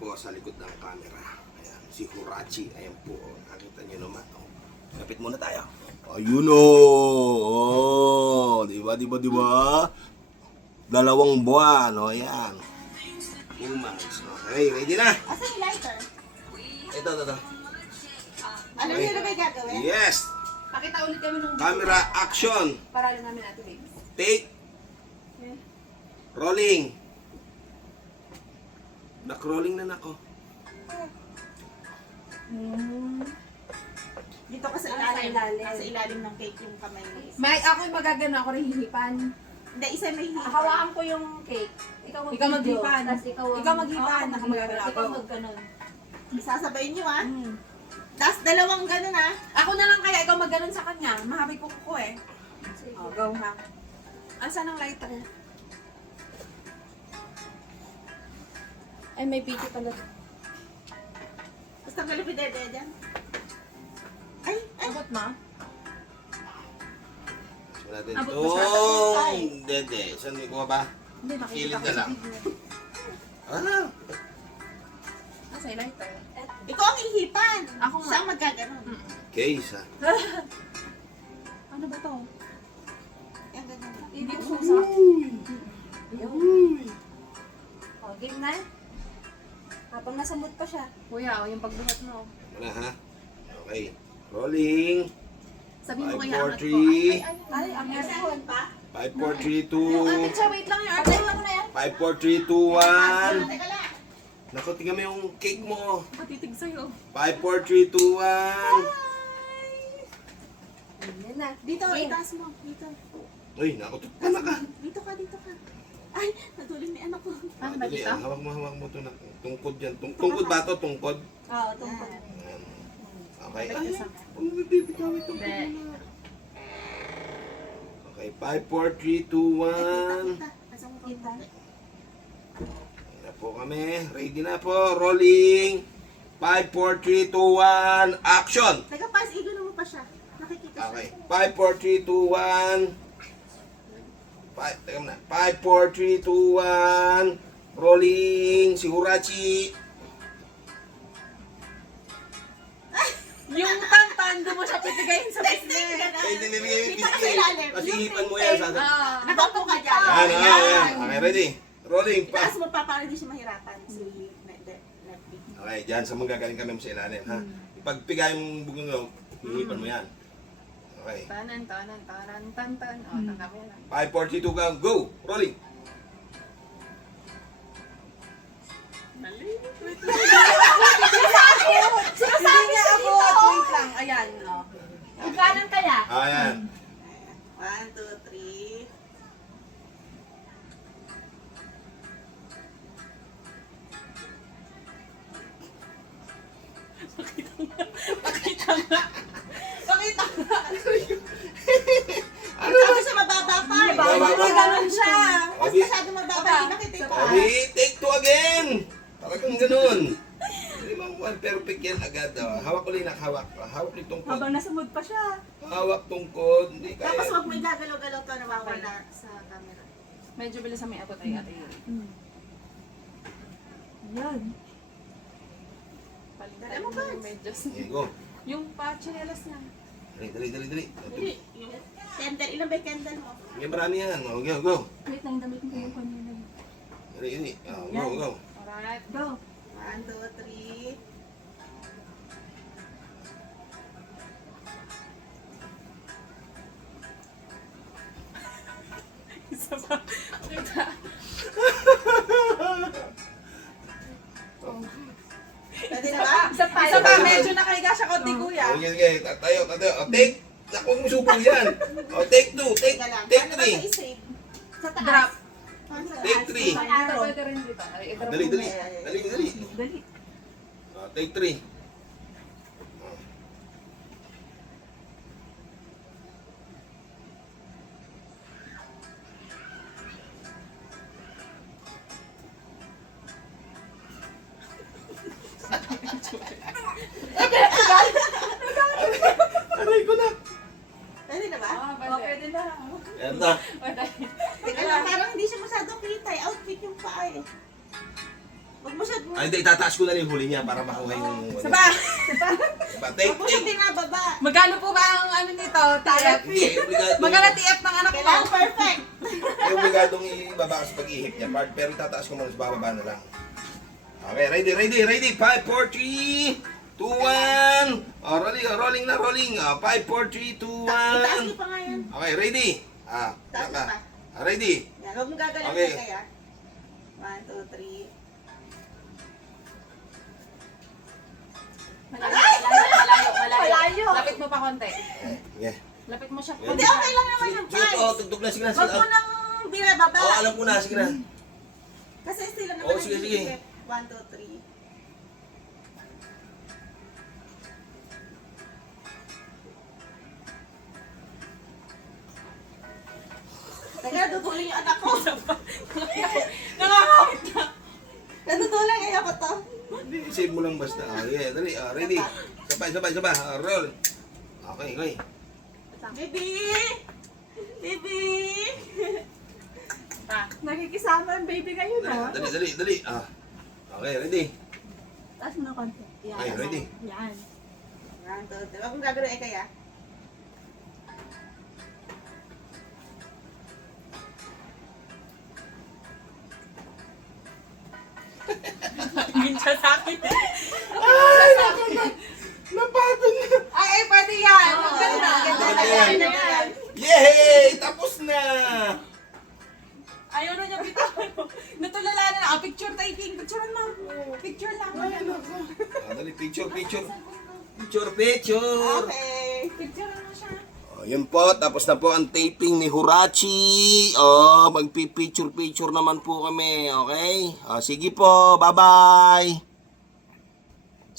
po sa likod ng camera. Ayan, si Hurachi. Ayan po. Nakita nyo naman. Oh. Kapit muna tayo. Ayun o. Oh. Diba? 2 buwan. O, ayan. 2 months. Okay, ready na. Asan yung lighter? Ito. Alam niyo na ba yung gagawin? Yes. Pakita ulit kami nung Camera action. para lang namin natin, babes. Take. Rolling. Nak-rolling na nako. Dito ka sa Ah, sa ilalim. ilalim. Nasa ilalim ng cake yung kamay mo. May ako yung magagano, ako rin hihipan. Hindi, isa may hihipan. Hawakan ko yung cake. Ikaw Ikaw maghipan. Tapos ikaw Ikaw maghipan, ako magagano Tapos ako. ikaw magganon. Sasabayin niyo ah. Mm. Tapos dalawang ganun ah. Ako na lang kaya, ikaw magganon sa kanya. Mahabay ko ko eh. Sige. Oh, go ha. Asan ang lighter? Ay, may video pala. Tapos tanggalin mo yung dede dyan. Ay! Abot ma? Sunan natin Abot mo siya. itong dede. Saan ko ba? Hindi, makikita Kilid ko na sa lang. video. Ah, Asa yung lighter? Ikaw ang hihipan. Ako nga. Siya ang magaganon. case ha. Ano ba to? Yan, ganun lang. Hindi ko susa. O, game na. Habang nasa mood pa siya. Kuya, yung pagbuhat mo. Wala ha? Okay. Rolling. Sabihin mo 5, kaya 4, angat ko. 3. Ay, ang meron pa. 5, 4, 3, Yung ate 2. siya, wait lang yung ate. Patay mo na yan. 5, 4, 3, 2, 1. Teka lang. Naku, tingnan mo yung cake mo. Patitig sa'yo. 5, 4, 3, 2, 1. Yan na. Dito, Game. itaas mo. Dito. Uy, naku, ano ka? Dito ka. Ay, natulog ni anak ko. Ano ba Dali, dito? hawak mo ito na. Tungkod yan. Tungkod ba ito? Tungkod? Oo, tungkol. Ayan. Okay. Kapit Ay, ka sa akin. huwag mo bibitawin tungkod Hindi. mo na. Okay, 5, 4, 3, 2, 1. Kita. Pasang mo kita. Ayan na po kami. Ready na po. Rolling. 5, 4, 3, 2, 1. Action! Teka, pas, igulo mo pa siya. Nakikita siya. Okay. 5, 4, 3, 2, 1. 5, teka muna. 5, 4, 3, 2, 1. Rolling. Si Hurachi. Yung tantan, doon mo siya pitigayin sa bisnes. Ay, dinibigay yung Kita ka sa biscuit. ilalim. Kasi hipan mo yan. Sa... Ah. Nakaupo ka dyan. Ayan. Okay, ready? Rolling. Itaas mo pa para hindi siya mahirapan. Si Netflix. Okay, dyan sa manggagaling kami sa ilalim, ha? Ipagpigay mong bugong mo, hihipan mo yan. Okay. Tanan. O, tanda mo yan. 5, 4, 3, 2, go! Rolling! Mali. Hindi niya ako. Wait lang, ayan. O. Ang kanan kaya. Ayan. 1, 2, 3. Pakita nga. Ano ba siya mababa pa? Mababa. Hindi ganun siya. Mas Okay. masyado mababa. Hindi nakita ko. Sabi, take 2 again! Talagang ganun. Hindi mo one perfect yan agad. Hawak ulit na hawak. Hawak ulit tungkod. Habang nasa mood pa siya. Hawak tungkod. Hindi Tapos kaya. wag mo igagalaw-galaw to nawawala sa camera. Medyo bilis may abot ay ate. Yan. Palitan Dali mo, mo Pats. yung medyas. Okay, go. Yung pa-chinelas niya. Dali. Hindi. Yung candle. Ilan ba yung candle mo? May marami yan. Oh, go. Wait lang, damit mo yung kanina. Dali. Go. Alright. Go. 1, 2, 3. Isa pa. Kita. Pwede na ba? Isa pa. Isa pa, medyo nakahiga siya konti kuya. Okay. Tayo. Oh, take. Naku, huwag mo subo yan. Oh, take 2. Take Teka lang. 3. Paano ba ito i-save? Sa taas. Drop. Paano sa Take taas? 3. Dito pwede rin dito. Ay, i-drop Dali. mo. Dali. Take 3. Aray ko na. Pwede na ba? Ah, Oh, pwede na. Yan na. Pwede. Teka lang, parang hindi siya masyadong kita. Outfit yung paa eh. Huwag mo siya, Ay, hindi, itataas ko na lang yung huli niya para makuha yung... Saba! Diba? Take, huwag mo siya take. binababa. Magkano po ba ang ano nito? TF? Hindi, obligado. Magkano TF ng anak mo? Kailangan perfect. Ay, obligadong ibaba ka sa pag-ihip niya. Pero itataas ko muna sa bababa na lang. Okay, ready. 5, 4, 3, 2, 1. Rolling na, rolling. 5, 4, 3, 2, Itaas 1. niyo pa nga yan. Okay, ready. Taas Saka. pa. Ready. Yan, huwag mo gagalawin Okay. kaya. 1, 2, 3. Malayo. Lapit mo pa konti. Yeah. Lapit mo siya Hindi, konti. okay lang naman yung Sige, price. tugtog na, sige na. Huwag mo nang binababa. Alam ko na, sige na. Kasi sila naman Oo, ang sige. bibigay. 1, 2, 3. Teka, duduling yung anak ko. Nakakawit na. Nadudulang, ayoko to. Hindi, save mo lang basta. Yeah, dali. Ready. Sabay. Roll. Okay. Baby! Baby! Nakikisama ang baby ngayon, no? Dali. Okay, ready. Taas mo na konti. Yan. Okay, ready. Yan. 1, 2, 3. Huwag mong gagawin kaya. Tingin siya sa akin. Napagod na. Ay, pwede yan. Ang ganda. Maganda yan. Yan. Yay! Tapos na! Ayaw na niya bitawan mo. Natulala na. Picture taking. Picturean mo. Picture lang. Dali, picture. Picture. Okay. Picture mo siya. Yun po, tapos na po ang taping ni Hurachi. Magpipicture naman po kami, okay? Sige po, bye-bye!